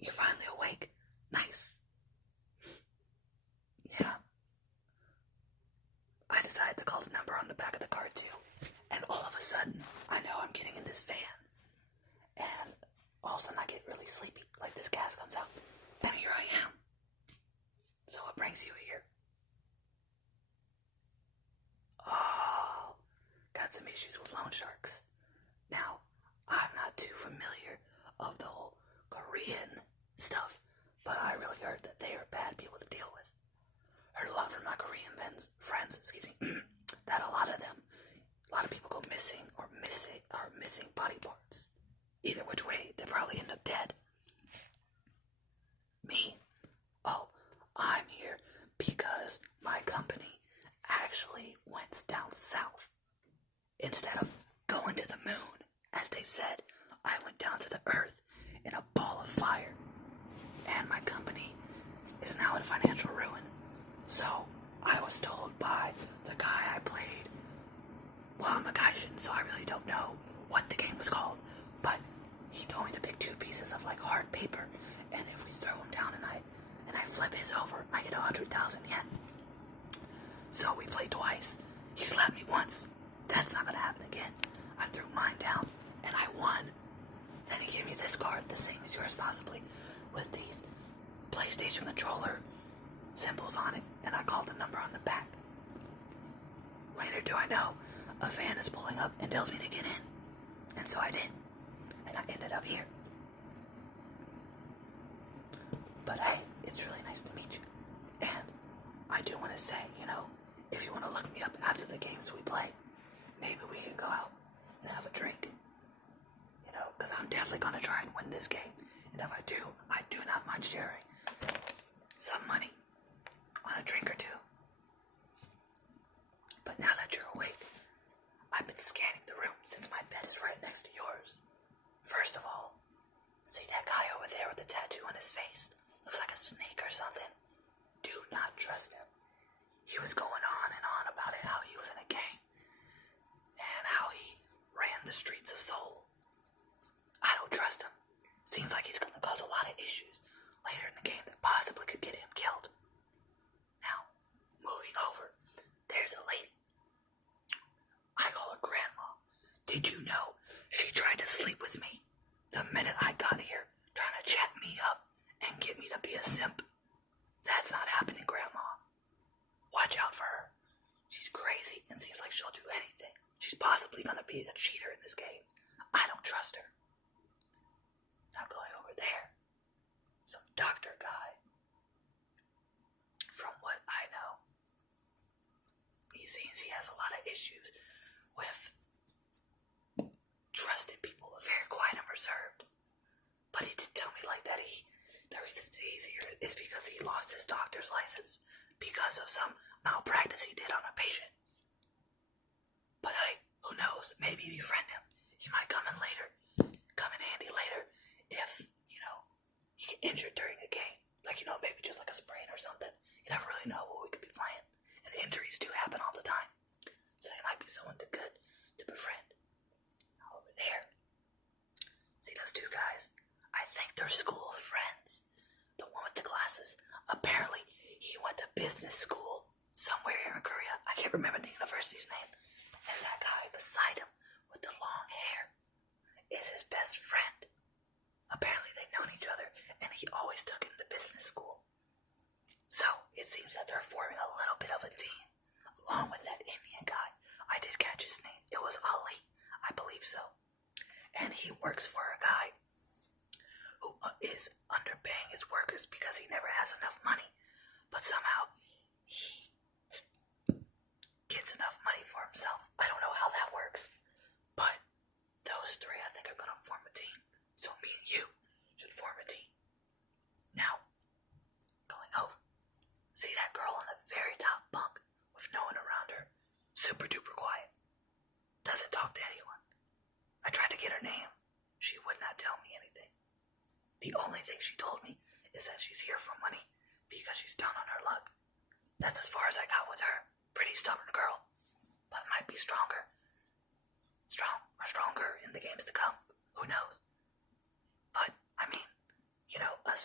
You're finally awake. Nice. Yeah. I decided to call the number on the back of the card too. And all of a sudden, I know I'm getting in this van. And all of a sudden I get really sleepy. Like this gas comes out. And here I am. So what brings you here? Oh, got some issues with loan sharks. Now, I'm not too familiar of the whole Korean stuff, but I really heard that they are bad people to deal with. Heard a lot from my Korean friends, that a lot of people go missing or missing body parts. Either which way, they probably end up dead. Me? Oh, I'm here because my company actually went down south. Instead of going to the moon, as they said, I went down to the earth in a ball of fire. And my company is now in financial ruin. So, I was told by the guy I played. Well, I'm a gaijin, so I really don't know what the game was called. But he told me to pick two pieces of like hard paper. And if we throw them down and I flip his over, I get 100,000 yen. So we played twice. He slapped me once. That's not gonna happen again. I threw mine down and I won. Then he gave me this card, the same as yours possibly, with these PlayStation controller symbols on it, and I called the number on the back. Later do I know, a van is pulling up and tells me to get in. And so I did. And I ended up here. But hey, it's really nice to meet you. And I do want to say, if you want to look me up after the games we play, maybe we can go out and have a drink. Because I'm definitely going to try and win this game. And if I do not mind sharing some money on a drink or two. But now that you're awake, I've been scanning the room since my bed is right next to yours. First of all, see that guy over there with the tattoo on his face? Looks like a snake or something. Do not trust him. He was going on and on about it, how he was in a gang, and how he ran the streets of Seoul. I don't trust him. Seems like he's going to cause a lot of issues later in the game that possibly could get him killed. Now, moving over, there's a lady. I call her Grandma. Did you know she tried to sleep with me the minute I got here, trying to chat me up and get me to be a simp? That's not happening, Grandma. Watch out for her. She's crazy and seems like she'll do anything. She's possibly going to be a cheater in this game. I don't trust her. Now going over there, some doctor guy. From what I know, he seems he has a lot of issues with trusting people, very quiet and reserved. But he did tell me like that the reason he's here is because he lost his doctor's license because of some malpractice he did on a patient. But hey, who knows? Maybe befriend him. He might come in handy later if, he get injured during a game. Like, maybe just like a sprain or something. You never really know what we could be playing. And injuries do happen all the time. So he might be someone good to befriend. Now over there, see those two guys? I think they're school friends. The one with the glasses. Apparently, he went to business school somewhere here in Korea. I can't remember the university's name. And that guy beside him with the long hair is his best friend. Apparently they've known each other, and he always took him to business school. So, it seems that they're forming a little bit of a team, along with that Indian guy. I did catch his name. It was Ali. I believe so. And he works for a guy who is underpaying his workers because he never has enough money. But somehow, he gets enough money for himself. I don't know how that works. But those three, I think, are going to form a team. So me and you should form a team. Now, going over. See that girl on the very top bunk with no one around her? Super duper quiet. Doesn't talk to anyone. I tried to get her name. She would not tell me anything. The only thing she told me is that she's here for money because she's down on her luck. That's as far as I got with her. Pretty stubborn girl, but might be stronger in the games to come. Who knows? But, I mean, a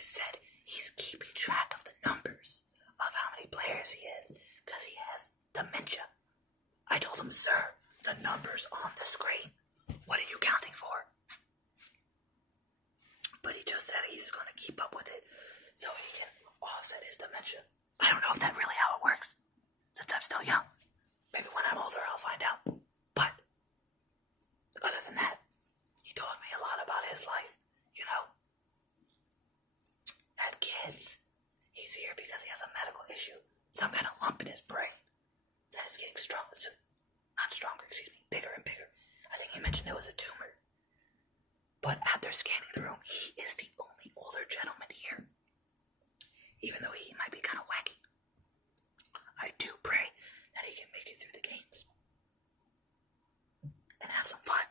said he's keeping track of the numbers of how many players he is because he has dementia. I told him, sir, the numbers on the screen. What are you counting for? But he just said he's going to keep up with it so he can offset his dementia. I don't know if that's really how it works, since I'm still young. Maybe when I'm older I'll find out. But other than that, he told me a lot about his life, you know. Had kids. He's here because he has a medical issue. Some kind of lump in his brain. That is getting stronger. Not stronger, bigger and bigger. I think he mentioned it was a tumor. But after scanning the room, he is the only older gentleman here. Even though he might be kind of wacky. I do pray that he can make it through the games. And have some fun.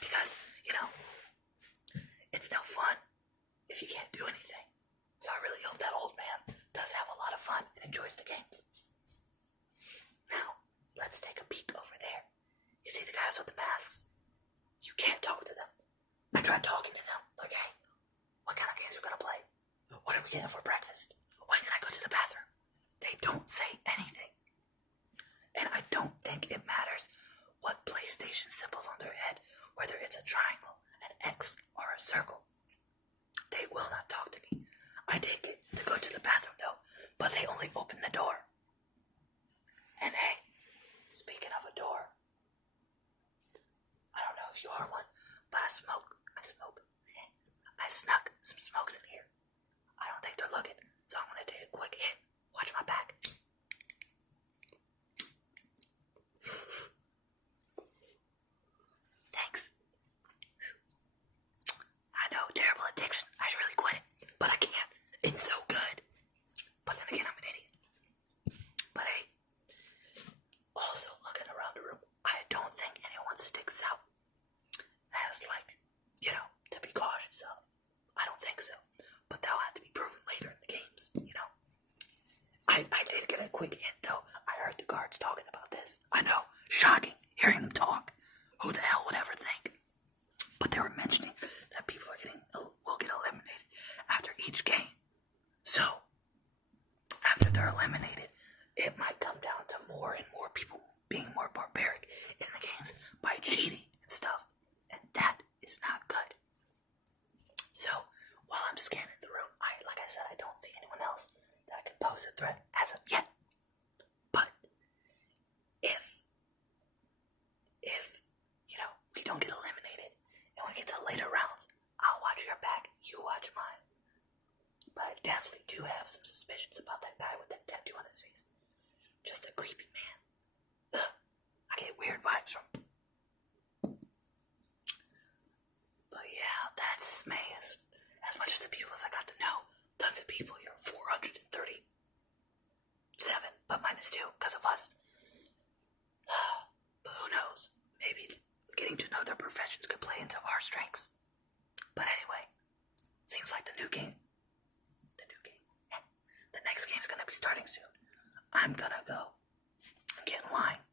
Because, you know, it's no fun if you can't do anything. So I really hope that old man does have a lot of fun and enjoys the games. Now, let's take a peek over there. You see the guys with the masks? You can't talk to them. I tried talking to them, like, hey, what kind of games are we gonna play? What are we getting for breakfast? When can I go to the bathroom? They don't say anything. And I don't think it matters what PlayStation symbol's on their head, whether it's a triangle, an X, or a circle. They will not talk to me. I did get to go to the bathroom though, but they only opened the door. And hey, speaking of a door, I don't know if you are one, but I smoke. I snuck some smokes in here. I don't think they're looking, so I'm gonna take a quick hit. Watch my back. Thanks. I know, terrible addiction. I should really quit it, but I can't. It's so good. But then again, I'm an idiot. But hey, also looking around the room, I don't think anyone sticks out as, like, you know, to be cautious of. I don't think so. But that'll have to be proven later in the games, you know. I did get a quick hint though. I heard the guards talking about this. I know, shocking, hearing them talk. Who the hell would ever think? But they were mentioning that people will get eliminated after each game. So, after they're eliminated, it might come down to more and more people being more barbaric in the games by cheating and stuff. And that is not good. So, while I'm scanning the room, like I said, I don't see anyone else that could pose a threat as of yet. But if you know, we don't get eliminated and we get to later rounds, I'll watch your back, you watch mine. But I definitely do have some suspicions about that guy with that tattoo on his face. Just a creepy man. Ugh, I get weird vibes from him. But yeah, that's as much as the people as I got to know. Tons of people here, 437, but -2 because of us. But who knows? Maybe getting to know their professions could play into our strengths. But anyway, seems like the next game's gonna be starting soon. I'm gonna go and get in line